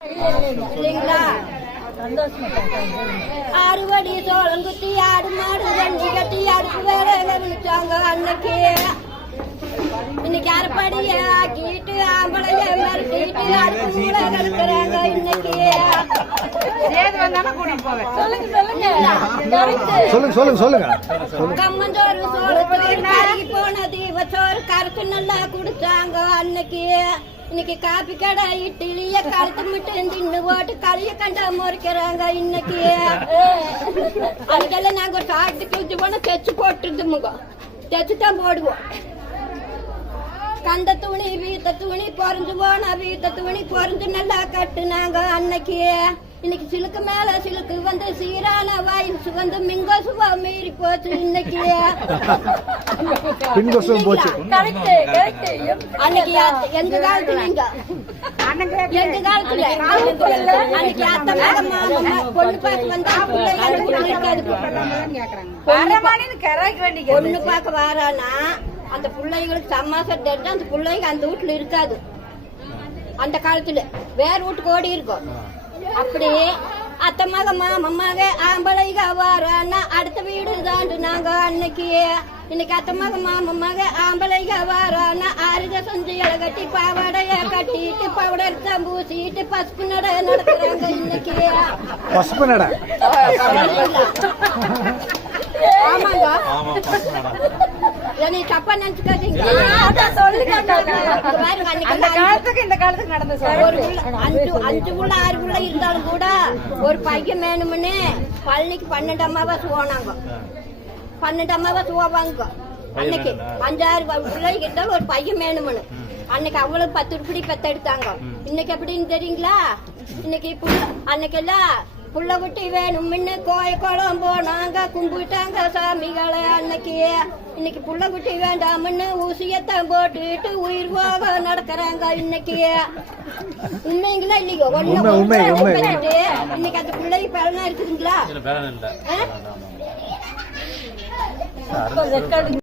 இல்லைங்களா? அறுவடி சோளம் குத்தி ஆடு மாடு வண்டி கட்டி அடுப்பு வேலை விழிச்சாங்க அன்னைக்கு. இன்னைக்கு அரைப்படிய ஆக்கிட்டு ஆம்பளைய மறுக்கிட்டு அடுப்பு மூட கழுக்கிறாங்க இன்னைக்கு. கம்மஞ்சோறு சோளத்தோறு கருகி போனது சோறு கரைச்சு நல்லா குடிச்சாங்க அன்னைக்கு. இன்னைக்கு காப்பி கடை இட்லிய கழுத்து மட்டும் தின்னு போட்டு களிய கண்டா முறைக்கிறாங்க இன்னைக்கு. அதுக்கெல்லாம் நாங்க ஒரு சாப்பிட்டு குளிச்சு போனா தைச்சு போட்டுருது முகம் தைச்சுதான் போடுவோம். கந்த துணி வீத்த துணி பொறிஞ்சு போனா வீத்த துணி பொறிஞ்சு நல்லா கட்டுனாங்க அன்னைக்கு. இன்னைக்கு சிலுக்கு மேல சிலுக்கு வந்து சீரான வயசு வந்து மிங்கோசுவா மீறி போச்சு இன்னைக்கு. அன்னைக்கு எங்க காலத்துல எங்க காலத்துல அன்னைக்கு அத்தை மாமா பொண்ணு பார்க்க வந்தா பொண்ணு பார்க்க வாரானா அந்த பிள்ளைங்களுக்கு சமாசம் தெரிஞ்சு அந்த பிள்ளைங்க அந்த வீட்டுல இருக்காது. அந்த காலத்துல வேற வீட்டுக்கு ஓடி இருக்கும். அப்படி அத்தை மக மாமமாக ஆம்பளைக வாரானா அடுத்த வீடு தாண்டு நாங்க அன்னைக்கு. இன்னைக்கு அத்தை மக மாமமாக ஆம்பளைக வாரானா ஆறுக செஞ்சு இலை கட்டி பாவாடைய கட்டிட்டு பவுடர் பூசிட்டு பசுப்பு நட நடத்துறாங்க இன்னைக்கு. பசுப்பு நட ஆமாங்க. தப்பா நினைச்சுக்காதீங்க. அஞ்சு புள்ள 6 புள்ள இருந்தாலும் கூட ஒரு பையன் வேணும்னு பழனிக்கு 12 அமாவாசை போனாங்க. 12 அமாவாசை போவாங்க. அன்னைக்கு 5-6 பிள்ளைங்க இருந்தாலும் ஒரு பையன் வேணும்னு அன்னைக்கு அவ்வளவு 10 உருப்படி பெத்தெடுத்தாங்க. இன்னைக்கு எப்படின்னு தெரியுங்களா? இன்னைக்கு அன்னைக்கெல்லாம் புள்ள குட்டி வேணும்னு கோயம் போனாங்க கும்பிட்டாங்க சாமிகளை அன்னைக்கு. இன்னைக்கு புள்ள குட்டி வேண்டாம்னு ஊசியத்தான் போட்டுட்டு உயிர் போக நடக்கிறாங்க இன்னைக்கு. உண்மைங்களா இல்லையோ? இன்னைக்கு அந்த பிள்ளைக்கு பலனா இருக்குதுங்களா?